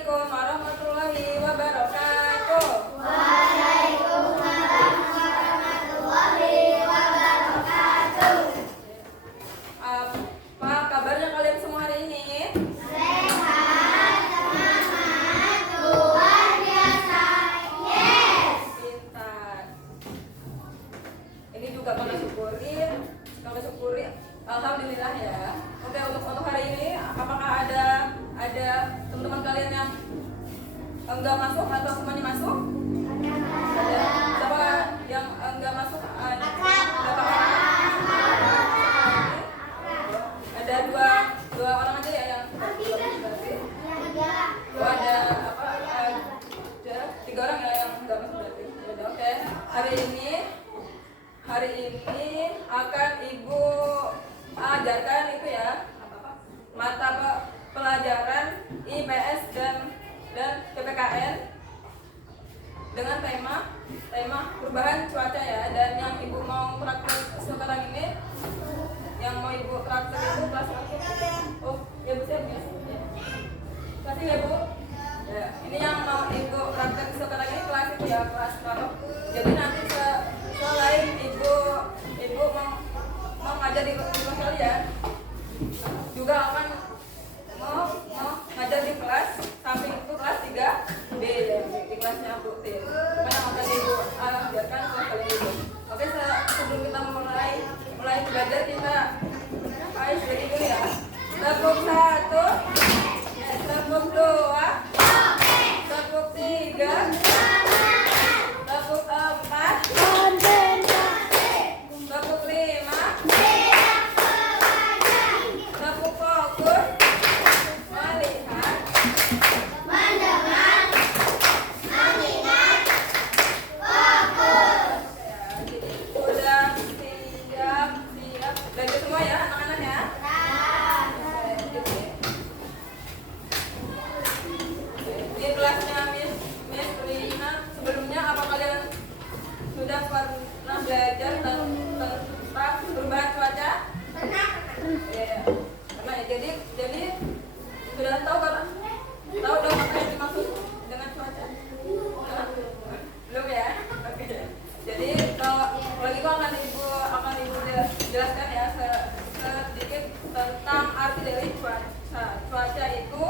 Assalamualaikum warahmatullahi wabarakatuh. Waalaikumsalam warahmatullahi wabarakatuh. Apa kabarnya kalian semua hari ini? Sehat, semangat, luar biasa. Yes. Pintar. Ini juga kami syukuri. Alhamdulillah ya. Oke, untuk hari ini apakah ada teman-teman kalian yang enggak masuk atau semuanya masuk? Ada. Siapa yang enggak masuk? Ada dua orang aja ya yang ada tiga orang ya yang enggak masuk berarti. Oke. Hari ini akan Ibu ajarkan itu ya mata pelajaran IPS dan PPKN dengan tema perubahan cuaca ya. Dan yang Ibu mau praktek sekarang ini, yang mau Ibu praktek itu kelas apa? Oh ya Bu, siap ya. Kasih ya Bu. Ya, ini yang mau Ibu praktek sekarang ini kelas itu ya, kelas berapa? Jadi nanti selain Ibu mau ngajar di kelas kalian, juga akan mau ngajar di kelas samping itu kelas 3B ya, di kelasnya Bu Tin. Makanya akan Ibu ajarkan kelas kalian itu. Oke, sebelum kita mulai belajar, kita dari dulu ya. Tepuk 1, tepuk 2, tepuk 3, tepuk 4, tepuk 5, tepuk fokus, melihat, Mendengar, mengingat, fokus. ya, jadi udah siap. Belajar semua ya anak-anak ya. Di kelasnya Miss Rina, sebelumnya apa kalian sudah pernah belajar tentang perubahan cuaca? Ya, pernah ya. Jadi sudah tahu kan? Tahu dong apa yang dimaksud dengan cuaca? Belum ya? Oke. Jadi kalau lagi akan ibu jelaskan ya sedikit tentang arti dari cuaca. Cuaca itu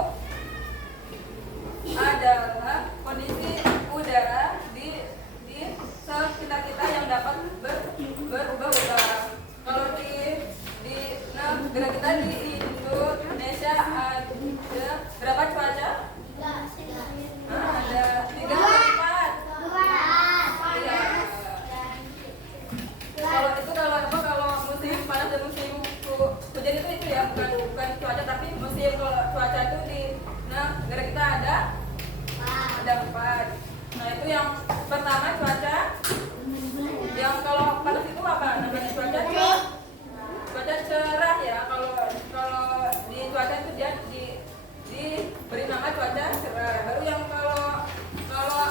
adalah kondisi udara di sekitar kita yang dapat berubah-ubah. Kalau di negara kita di Indonesia ada berapa cuaca? Ada 3 atau 4? Iya. Kalau musim panas dan musim hujan itu ya bukan cuaca, tapi musim cuaca itu di negara kita ada 4. Nah, itu yang pertama cuaca. Yang kalau panas itu apa namanya? Cuaca cerah ya. Kalau di cuaca itu dia diberi nama cuaca cerah. Baru yang kalau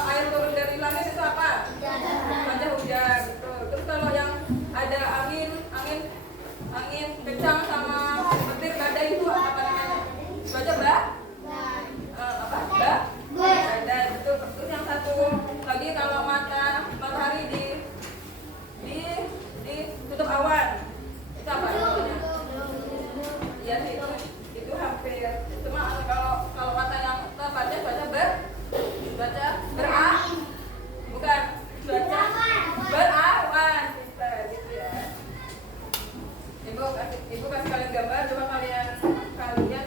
air turun dari langit itu apa? Cuaca hujan gitu. Terus kalau yang ada angin kencang sama petir badai itu apa namanya? Cuaca badai. Betul. Terus yang satu lagi kalau matahari ditutup awan, itu apa namanya? Iya sih, itu hampir. Cuma kalau kata yang tepatnya cuaca berawan gitu ya. Ibu kasih kalian gambar, coba kalian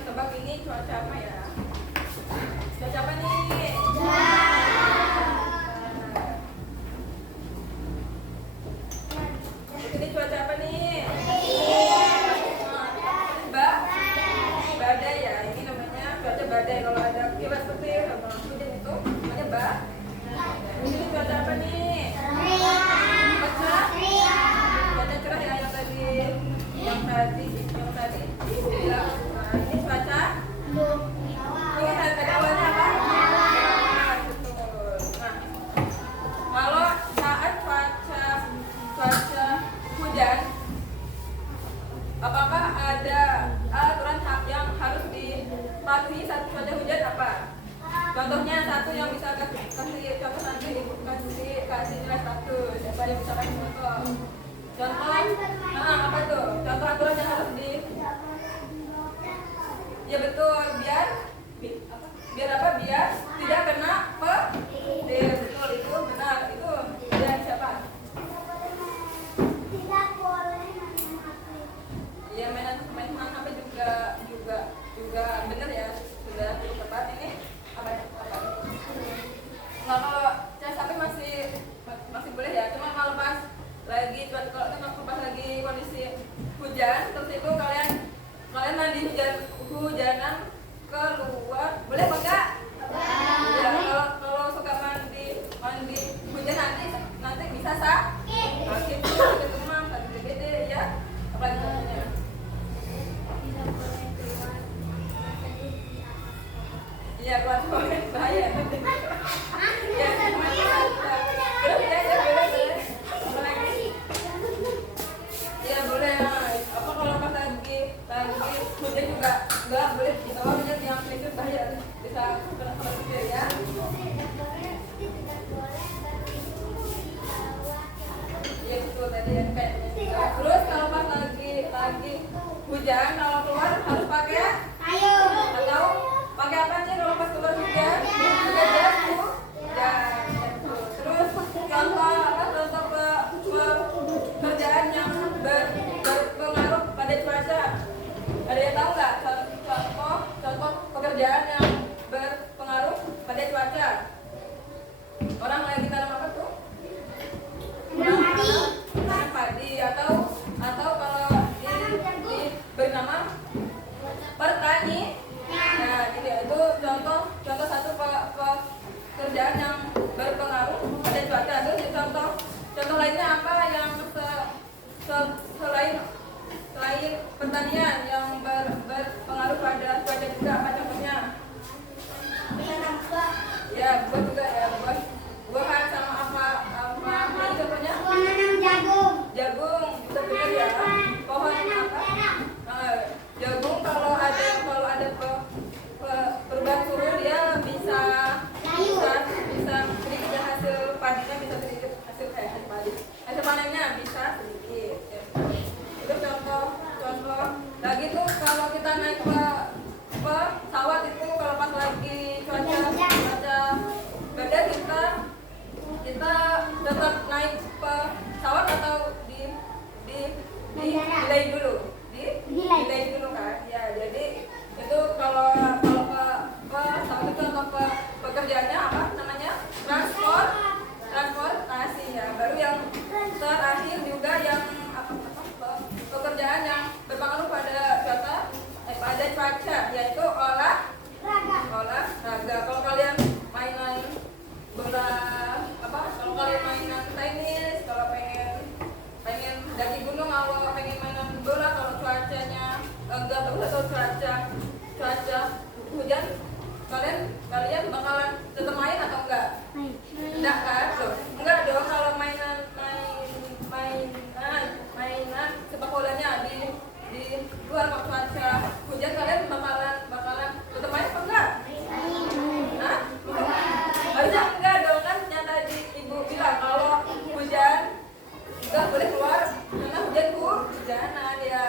tebak ini cuaca apa ya? Cuaca apa nih? Ini cuaca apa nih? Badai ya. Ini namanya cuaca badai. Kalau ada kilat petir atau hujan itu namanya ini cuaca apa nih? Cuaca cerah ya, yang tadi bilang. Nah, ini cuaca. Ini tadi awalnya apa? Betul. Nah, kalau saat cuaca hujan, apakah ada aturan yang harus dipatuhi saat cuaca hujan apa? Contohnya satu yang bisa kasih contoh nanti ibu kasih nilai 100. Siapa yang bisa kasih contoh? Contoh, apa tuh? Contoh aturan yang harus di, ya betul, biar apa? Biar tidak kena petir. Betul, itu benar. Itu dari siapa? Tidak boleh main HP. Ya main HP juga benar ya, sudah cukup tepat. Ini apa? Nah, kalau cas HP masih boleh ya, cuma kalau pas lagi kondisi hujan, terus itu kalian mandi hujanan keluar, boleh apa enggak? Ya, kalau suka mandi hujan nanti bisa sakit tuh, demam, sakit gede ya, apalagi contohnya. Tidak boleh keluar. Iya, keluar bahaya. Ya, semuanya. Terus ya, boleh. Apalagi? Ya boleh. Apa kalau pas lagi hujan juga enggak boleh dibawa hujan yang itu bahaya, bisa kena petir ya. Iya betul tadi ya kayak. Terus kalau pas lagi hujan, kalau keluar harus pakai atau pakai apa sih kalau pas keluar hujan? Pakai jas hujan. Terus contoh pekerjaan yang berpengaruh pada cuaca. Ada yang tahu nggak contoh pekerjaan yang berpengaruh pada cuaca? Orang lagi tanam apa tuh? Tanam padi atau kalau di bernama pertani. Nah, jadi itu contoh satu pekerjaan yang berpengaruh pada cuaca. Terus contoh lainnya apa yang selain pertanian yang berpengaruh pada cuaca juga, apa contohnya? Ya, buah juga ya, buahan sama apa ini contohnya? Jagung, betul ya. Pohon apa? Jagung kalau ada perubahan suhu dia bisa sedikit ya, hasil padinya bisa sedikit, hasil panennya bisa sedikit ya. Itu contoh lagi tuh kalau kita naik pesawat itu kalau pas lagi cuaca beda, kita tetap naik pesawat atau delay dulu kan ya. Jadi itu kalau pesawat itu atau pekerjaannya apa namanya, transportasi ya. Baru yang terakhir juga yang pekerjaan yang berpengaruh pada cuaca yaitu olahraga. Kalau kalian mainan bola kalau kalian mainan tenis, kalau pengen daki gunung, kalau pengen mainan bola, kalau cuacanya enggak bagus atau cuaca hujan, kalian bakalan tetap main atau enggak? Enggak kan? Tuh. Enggak dong, kalau mainan sepak bolanya di luar cuaca hujan, kalian bakalan tetap main apa enggak? Hah? Harusnya enggak dong, kan yang tadi ibu bilang kalau hujan enggak boleh keluar karena hujanan ya.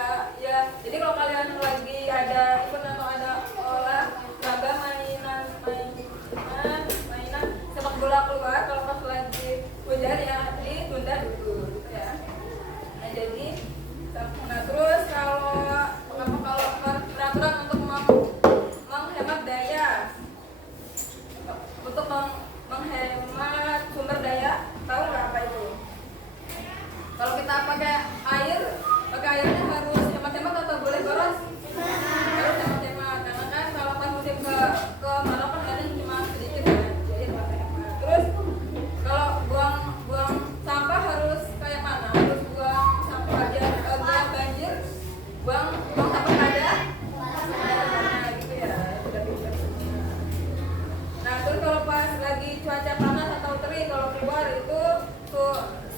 Jadi kalau kalian lagi ada event atau ada olahraga mainan sepak bola keluar, kalau pas lagi hujan ya ditunda dulu gitu ya. Nah jadi terus kalau peraturan untuk menghemat daya, untuk menghemat sumber daya, tahu nggak apa itu? Kalau kita pakai airnya harus hemat-hemat atau boleh boros? Harus hemat-hemat, karena kan kalau pas musim kemarau kan airnya cuma sedikit kan, jadi hemat-hemat. Terus kalau buang sampah harus kayak mana? Harus buang sampah aja buang banjir, buang sampah ada? Nah gitu ya, sudah bisa. Nah terus kalau pas lagi cuaca panas atau terik, kalau keluar itu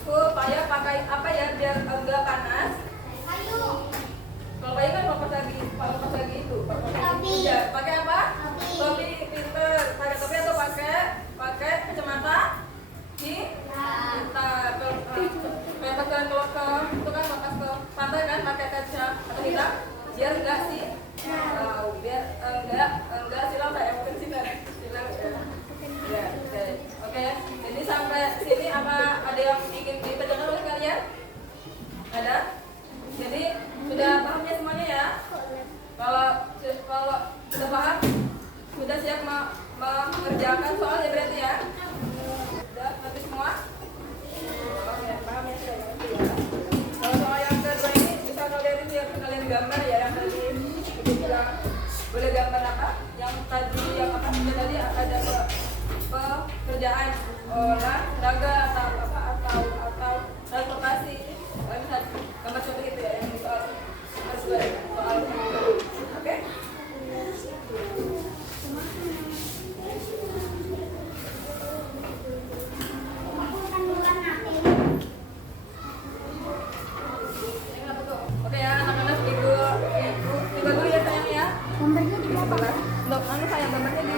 supaya pakai apa ya biar enggak panas? Kalau pakai kan pas lagi itu, pakai apa? Topi pinter, pakai topi sudah siap mengerjakan soalnya berarti ya? Sudah nanti semua? Oke, paham ya sudah ya. Kalau soal yang kedua ini bisa kalian gambar ya yang tadi Ibu bilang boleh gambar apa? Yang tadi tadi ada pekerjaan olahraga atau transportasi. Kalian bisa gambar seperti itu ya yang di soal oke? Oke ya anak-anak, ibu dulu ya sayang ya. Gambarnya di belakang. Untuk sayang gambarnya di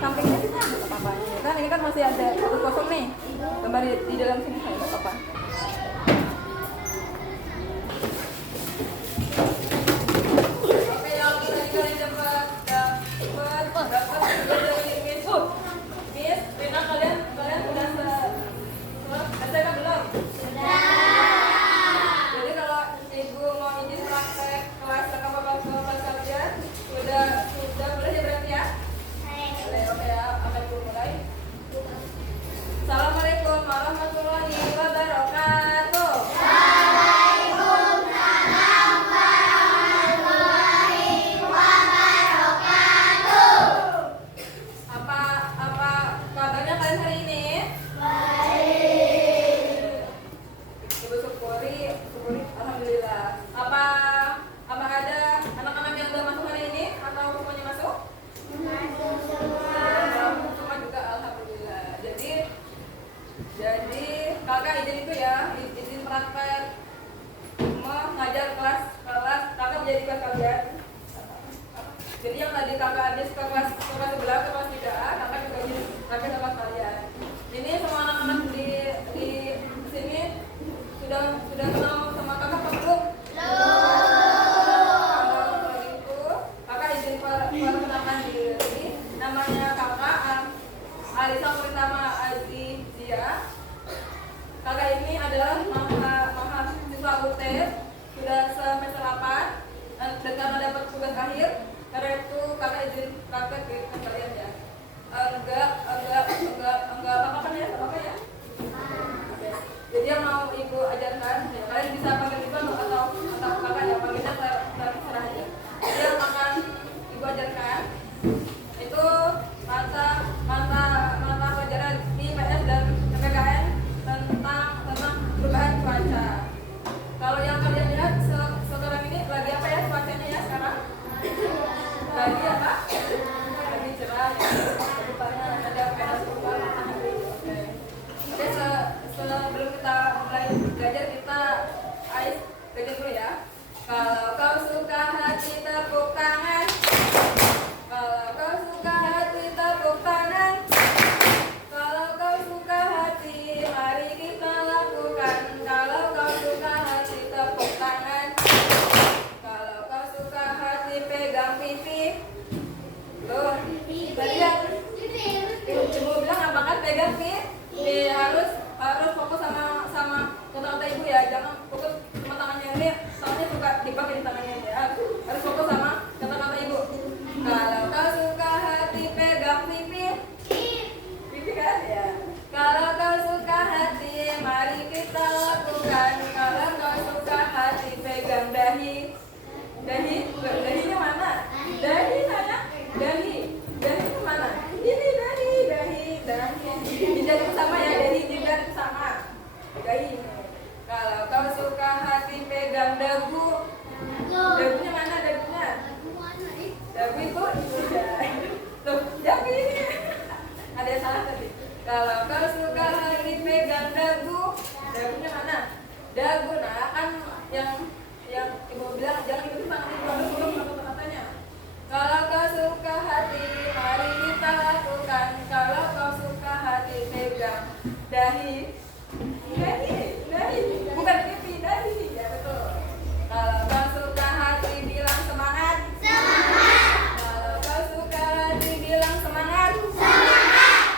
sampingnya sih nggak apa-apa. Kan ini kan masih ada satu kosong nih. Gambar di dalam sini saya nggak apa-apa. Oke yang tadi kalian dapat Miss Rina, kalian udah selesai kan belum? Jadi kalau ibu mau izin praktek kelas kelas kalian sudah boleh ya berarti ya? Boleh, oke ya, akan ibu mulai. Assalamualaikum warahmatullahi wabarakatuh. Apa kabarnya kalian hari ini? Ibu syukuri, alhamdulillah. Apa ada anak-anak yang udah masuk hari ini atau semuanya masuk? Semua juga alhamdulillah. Jadi kakak izin itu ya, izin praktek mengajar kelas kakak menjadi kelas kalian. Jadi yang tadi kakak habis ke kelas sebelah ke kelas 3A, kakak juga izin kakak ke kelas kalian. Ini semua anak-anak di sini sudah kenal sama kakak apa belum? Kalau itu kakak izin perkenalkan diri. Namanya kakak Alisa Purnama Azizia. Kakak ini adalah mahasiswa UTER, sudah semester 8 dan karena dapat tugas akhir, karena itu kakak izin praktek di kalian ya. Enggak apa-apa ya, apa ya? Oke. Jadi yang mau ibu ajarkan, ya, kalian bisa panggil ibu atau kakak yang panggilnya terserah aja. Jadi yang akan ibu ajarkan itu mata pelajaran IPS dan PPKN tentang perubahan cuaca. Kalau yang kalian lihat sekarang ini lagi apa ya cuacanya ya sekarang? Lagi apa? Lagi cerah ya. Rupanya ada panas berubah matahari. Oke, sebelum kita mulai belajar kita belajar dulu ya. Kalau kau suka hati tepuk tangan. Kalau kau suka hati tepuk tangan. Kalau kau suka hati mari kita lakukan. Kalau kau suka hati tepuk tangan. Kalau kau suka hati pegang pipi. Loh, tadi yang ibu bilang apa kan pegang pipi? Harus fokus sama kata-kata ibu ya, jangan fokus sama tangannya ini. Tangannya suka dipakai di tangannya ya. Harus fokus sama kata-kata ibu. Kalau kau suka hati pegang pipi. Pipi kan ya. Kalau kau suka hati mari kita lakukan. Kalau kau suka hati pegang dahi. Dahinya mana? Dahi mana? Dahi itu mana? Ini dahi. Dijadikan sama ya, dahi dijadikan sama. Dahi. Kalau kau suka hati pegang dagu. Dagunya mana dagunya? Dagu itu tuh, dagu ini. Ada yang salah tadi. Kalau kau suka hati pegang dagu. Dagunya mana? Dagu. Nah, kan yang ibu bilang jangan ikutin tangan ibu dulu kata-katanya. Kalau kau suka hati mari kita lakukan. Kalau kau suka hati pegang dahi. Bukan pipi, dahi ya betul. Kalau kau suka hati bilang semangat. Kalau kau suka hati bilang semangat.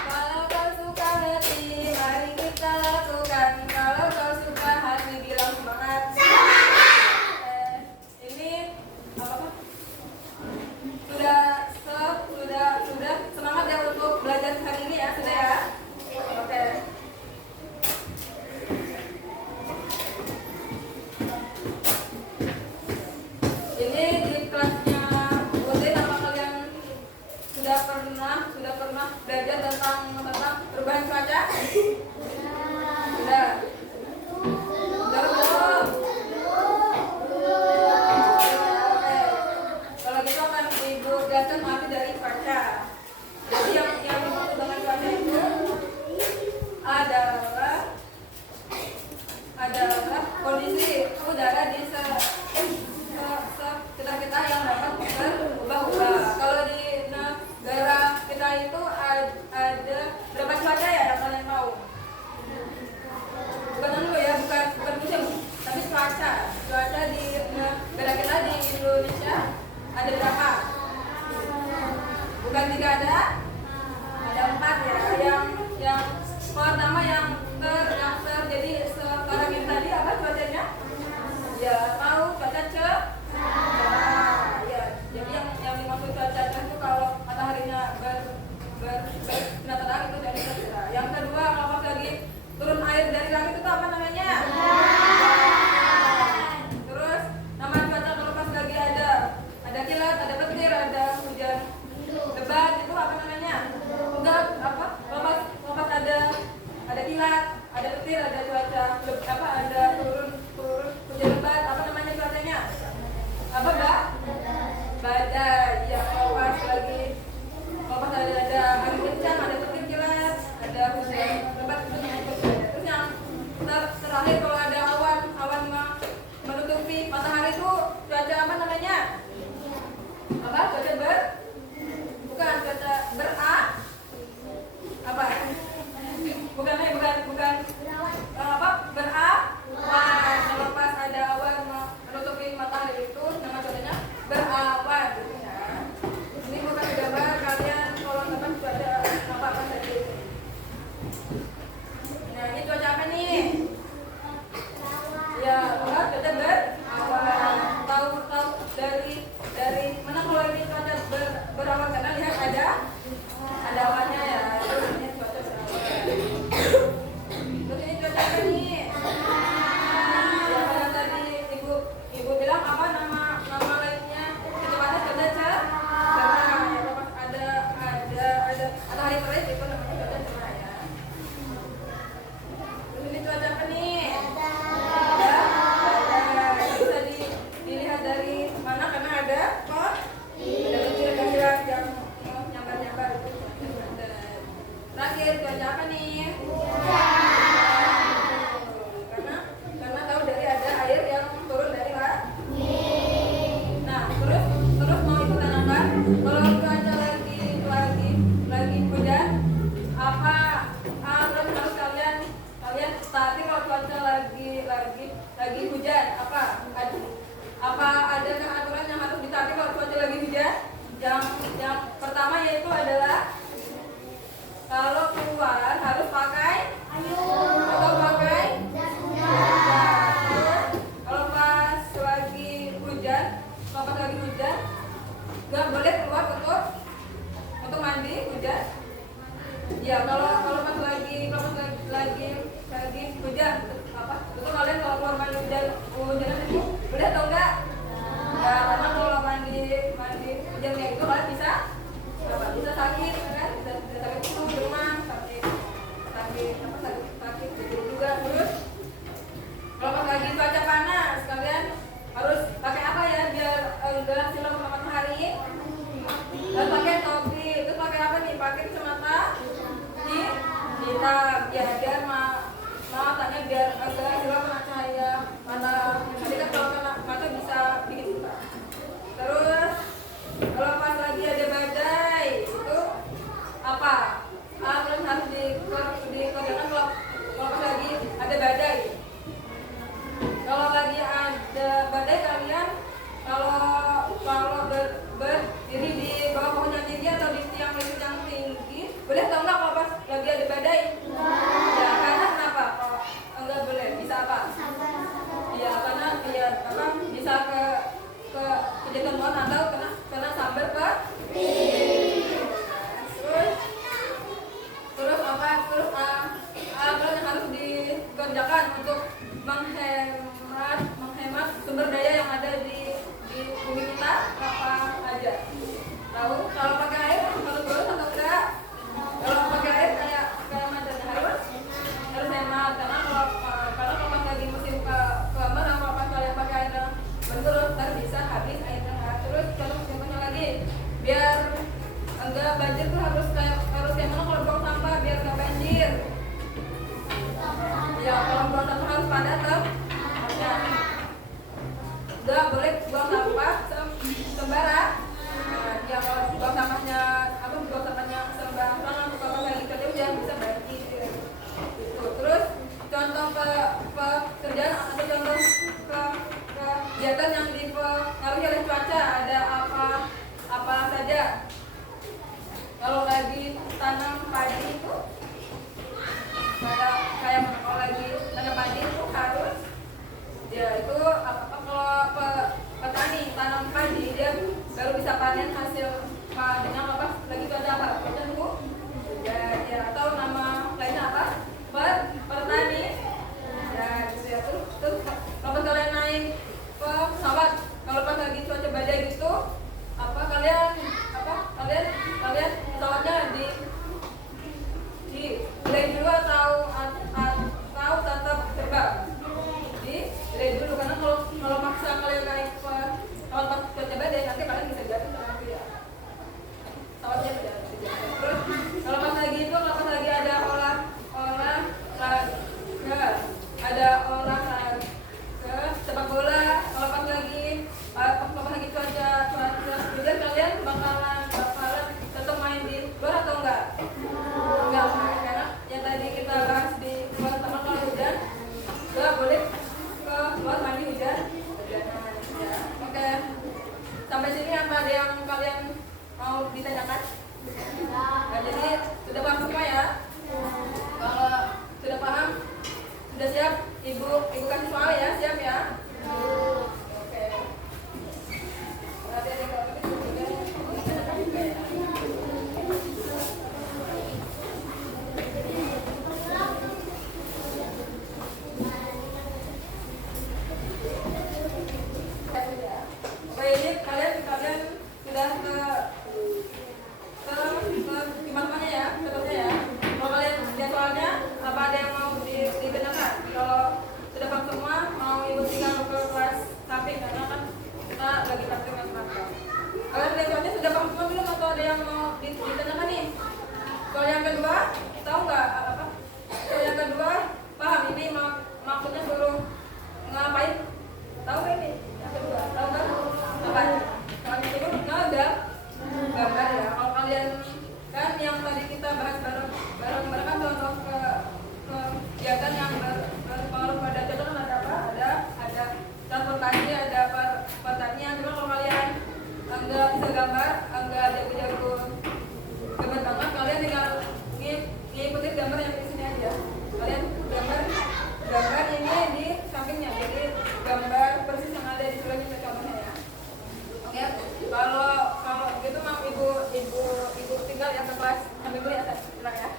Kalau kau suka hati mari kita lakukan. Kalau kau suka hati bilang semangat. pernah belajar tentang perubahan cuaca? Sudah. Sudah belum? Oke. Kalau gitu akan Ibu jelaskan arti dari cuaca. Jadi yang dimaksud dengan cuaca itu adalah kondisi udara di sekitar kita yang dapat berubah-ubah. Kalau di negara kita itu ada berapa cuaca ya yang kalian tahu? Bukan dulu ya, bukan musim, tapi cuaca. Cuaca di negara kita di Indonesia ada berapa? Bukan 3 ada 4 ya. Yang pertama yang terjadi sekarang ini tadi apa cuacanya? Ya tahu cuaca cerah. Ya, jadi yang dimaksud cuaca cerah itu kalau mataharinya bersinar terang itu jadi cerah. Yang kedua kalau pas lagi turun air dari langit itu apa namanya? Terus nama cuaca kalau pas lagi ada kilat, ada petir, ada hujan lebat itu apa namanya? Enggak apa? Kalau pas ada kilat, ada petir, ada cuaca ada turun hujan lebat, apa namanya cuacanya? Apa Mbak? Badai. Ya, kalau pas ada angin kencang, ada petir kilat, ada hujan lebat itu namanya badai. Terus yang terakhir kalau ada awan menutupi matahari itu cuaca apa namanya? Apa? Cuaca bukan cuaca apa? Bukan apa? Berawan. Kalau pas ada awan menutupi matahari itu nama cuacanya berawan gitu ya. Ini bukan gambar kalian kalau dapat cuaca apa tadi. Nah, ini cuaca apa nih? Ya, cuaca berawan. Tahu dari mana kalau ini cuaca berawan karena lihat ada awannya ya. Ini cuaca berawan. Terus ini cuaca apa nih? Ya, yang tadi ibu bilang apa nama lainnya? Kecepatan cuaca cerah. Ya, pas ada matahari terik itu namanya cuaca cerah ya. Terus ini cuaca apa nih? Bisa dilihat dari mana karena ada kecil-kecilan yang nyambar-nyambar itu cuaca. Terakhir cuaca apa nih? Karena tahu dari ada air yang turun dari langit. Nah, terus mau ikut tanyakan kalau cuaca lagi hujan apa terus harus kalian taati kalau cuaca lagi hujan apa ada aturan yang harus ditaati kalau cuaca lagi hujan? Yang pertama yaitu adalah kalau keluar harus pakai atau pakai kalau pas lagi hujan nggak boleh keluar untuk mandi hujan. Ya kalau pas lagi hujan apa itu kalian kalau keluar mandi hujan itu boleh atau enggak? Ya, karena kalau mandi hujan kayak gitu kalian bisa sakit kan, bisa sakit itu demam, sakit gitu juga. Terus kalau pas lagi cuaca panas kalian harus pakai apa ya biar enggak silau sama matahari? Harus pakai topi. Terus pakai apa nih? Pakai kacamata hitam ya biar matanya biar agak silau kena cahaya matahari kan kalau kena mata bisa bikin buta. Terus kalau pas lagi ada badai itu apa? Kalian harus dikerjakan kalau pas lagi ada badai. Kalau lagi ada badai kalian kalau berdiri di bawah pohon yang tinggi atau di tiang listrik yang tinggi boleh atau enggak kalau pas lagi ada badai? Ya karena kenapa? Kalau enggak boleh bisa apa? Ya karena bisa ke kejatuhan pohon atau Ya itu kalau petani tanam padi dia baru bisa panen hasil padanya lagi itu ada apa? Hujan Bu? Ya atau nama lainnya apa? Petani. Ya gitu ya terus kalau kalian naik ke pesawat kalau pas lagi cuaca badai gitu kalian pesawatnya di delay dulu atau tetap terbang? Di delay dulu karena kalau maksa kalian naik ke kalau pas cuaca badai nanti kalian bisa jatuh nanti ya pesawatnya bisa jatuh. Terus kalau pas lagi ada olahraga sepak bola kalau pas lagi cuaca hujan kalian bakalan tetap main di luar atau enggak karena yang tadi kita bahas di teman-teman kalau hujan nggak boleh ke luar mandi hujan ya. Oke sampai sini apa ada yang kalian mau ditanyakan? Nah, jadi sudah paham semua ya? Kalau sudah paham sudah siap ibu kasih soal ya, siap ya? Oke. Berarti ada yang kalau begitu juga ditanyakan juga ya. Oke ini kalian sudah ke gimana ya? Contohnya ya. Kalau kalian lihat soalnya apa ada yang mau ditanyakan? Kalau sudah paham semua mau ibu tinggal ke kelas samping karena kan kita lagi praktik matematika. Kalian lihat soalnya sudah paham semua belum atau ada yang mau ditanyakan nih? Soal yang kedua tahu nggak apa? Soal yang kedua paham ini maksudnya suruh ngapain? Tahu nggak ini? Yang kedua tahu kan? Apa? Soal yang kedua nggak gambar ya. Kalau kalian kan yang tadi kita bahas bareng kan contoh ke kegiatan yang berpengaruh pada contoh kan ada apa? Ada transportasi, ada pertanian. Cuma kalau kalian nggak bisa gambar, nggak jago-jago gambar banget, kalian tinggal ngikutin gambar yang di sini aja. Kalian gambar ini di sampingnya, jadi gambar persis yang ada di surat itu contohnya ya. Oke, kalau gitu mau ibu tinggal ya ke kelas sambil dulu ya, silakan ya.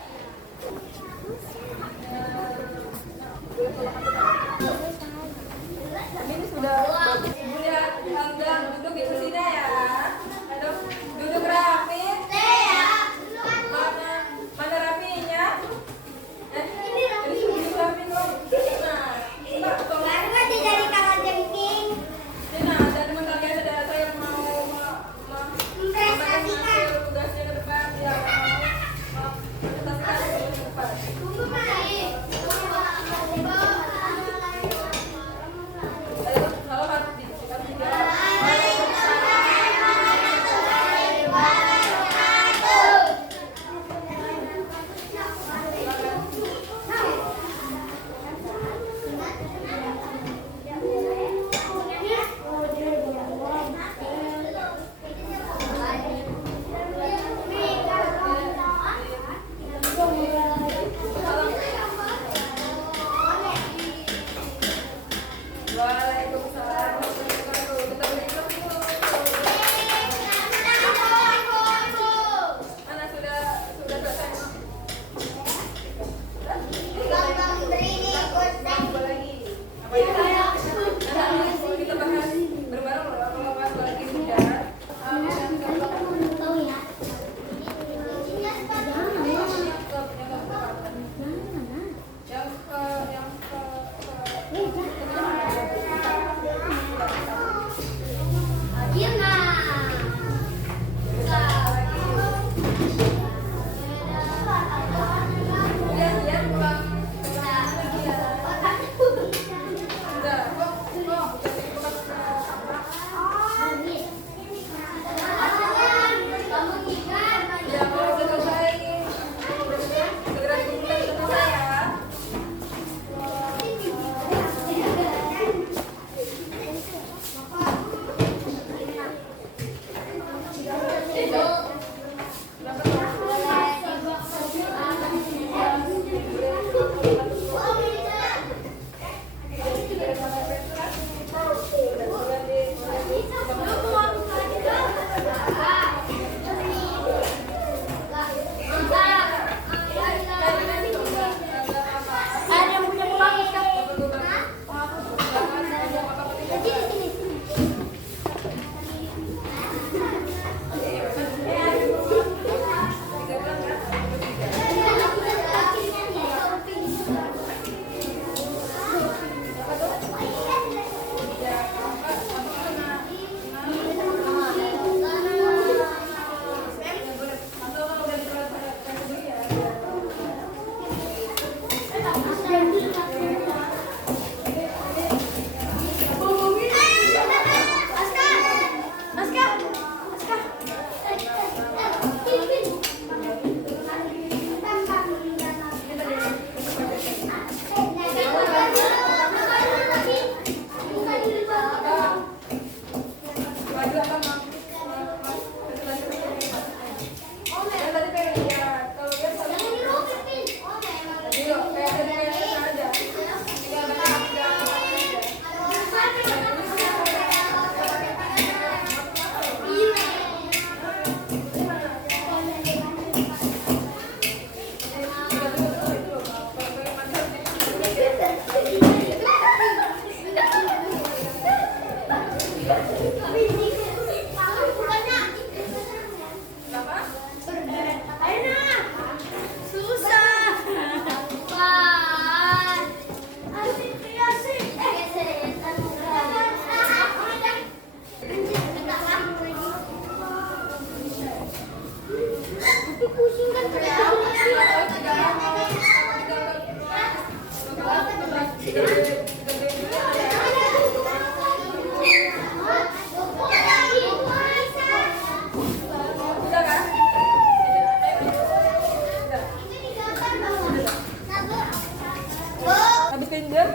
pinjam.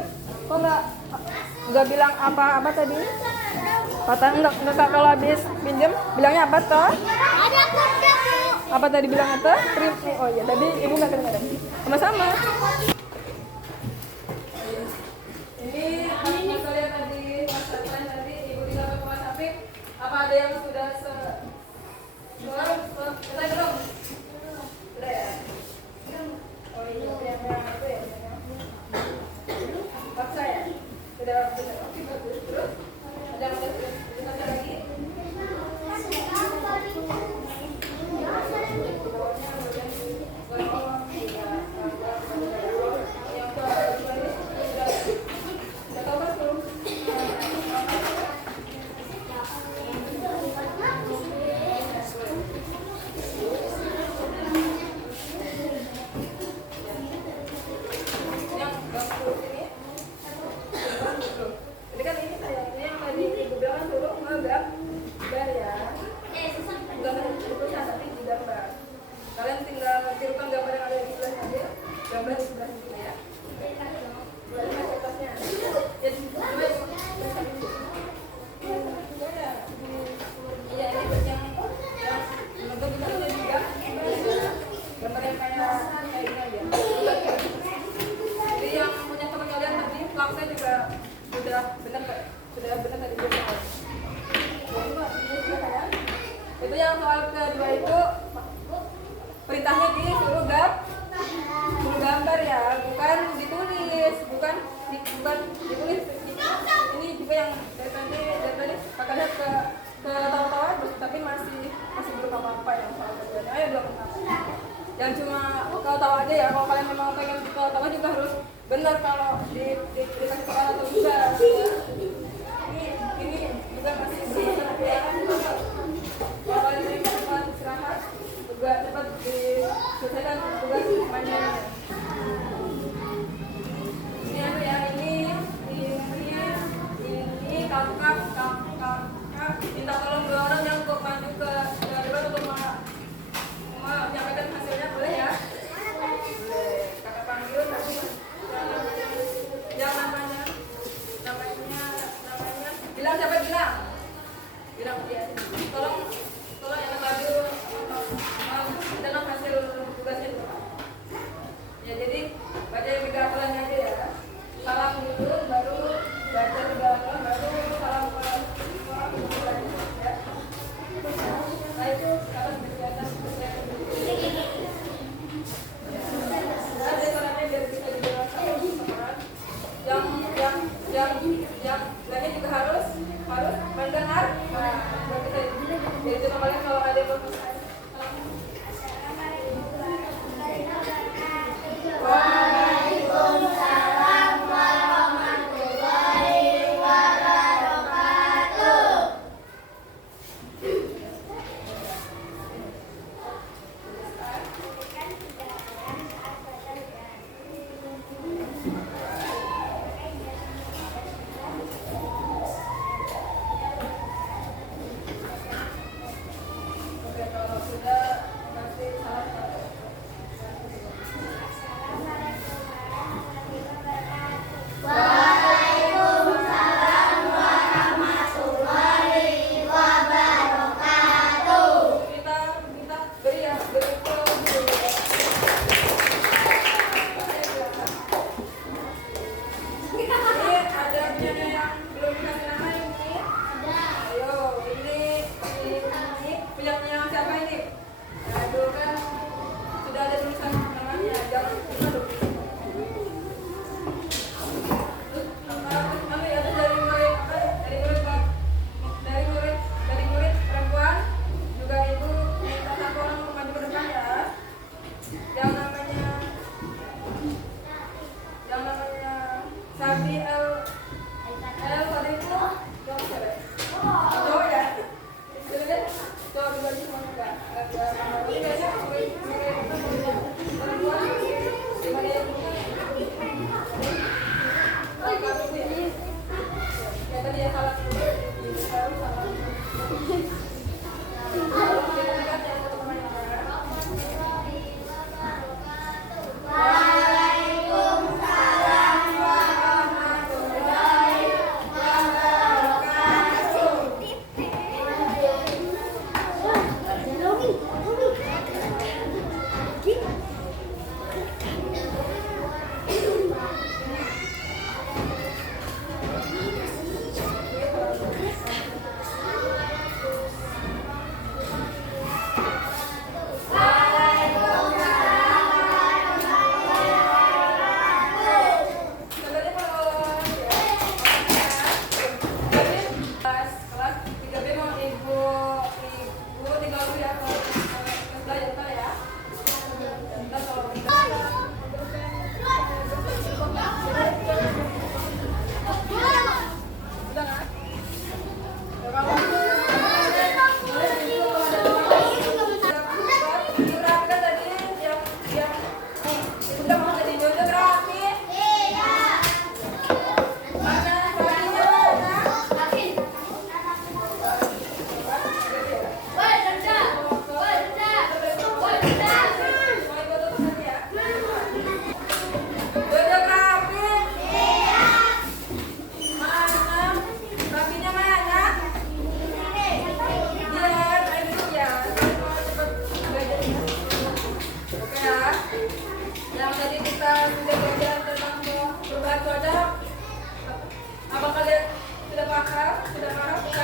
Kok nggak bilang apa-apa tadi? Kata enggak kalau habis pinjam bilangnya apa toh? Ada kode, Bu. Apa tadi bilang apa? Oh iya tadi ibu nggak kedengaran. Sama-sama. Ini kalau kalian tadi pasaran tadi ibu di dalam rumah sakit. Apa ada yang sudah selesai belum? Sudah ya. Oh iya yang itu ya. Paksa ya. Sudah benar. Oke bagus. Terus ada yang sudah lagi? Jadi kan ini sayangnya yang tadi ibu bilang kan suruh ngegambar ya. Gambar itu tulisan tapi digambar. Kalian tinggal tirukan gambar yang ada di sebelah aja. Gambar di sebelah sini ya. Buat kertasnya. Ya, iya ini buat yang untuk kita juga gambar yang kayak gini aja. Jadi yang punya teman kalian tadi langsung juga sudah benar tadi dia. Itu yang soal kedua itu perintahnya disuruh gambar ya, bukan ditulis, bukan ditulis. Ini juga yang dari tadi kakak lihat ke tawa-tawa tapi masih belum apa-apa yang soal kedua. Ayo belum apa. Yang cuma tawa aja ya. Kalau kalian memang pengen tawa juga harus benar kalau dikasih tahu atau enggak. Ini juga masih belum ya. Kalau kalian ingin cepat istirahat juga cepat diselesaikan tugas mainnya. Ini apa ya? Ini kakak minta tolong dua orang yang untuk maju ke depan untuk menyampaikan hasilnya, boleh ya? Boleh. Kakak panggil nanti yang namanya bilang siapa bilang dia. Tolong yang maju dalam hasil tugasnya dulu. Ya jadi baca yang 3 hafalannya aja ya. Salam dulu baru baca 3 hafalan baru salam ke orang ya. Nah itu kata kegiatan ada caranya biar bisa dijelaskan yang lainnya juga harus mendengar. Nah, jadi itu kalian kalau ada yang berpesan. Waalaikumsalam warahmatullahi wabarakatuh. Oke, kalau sudah kasih salam. Waalaikumsalam warahmatullahi wabarakatuh. Kita beri ya, beri tolong dulu ya. Ini ada punyanya yang belum dikasih nama ini. Ayo, ini punyanya siapa ini? Nah, dulu kan sudah ada tulisan namanya, jangan lupa dulu. Dari murid perempuan juga ibu minta satu orang untuk maju ke depan ya. Yang namanya Sabi El tadi itu cowok cewek? Cowok ya? Jadi kan cowok dibagi semua enggak? Ini biasanya murid perempuan dibagi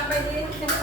sampai di sini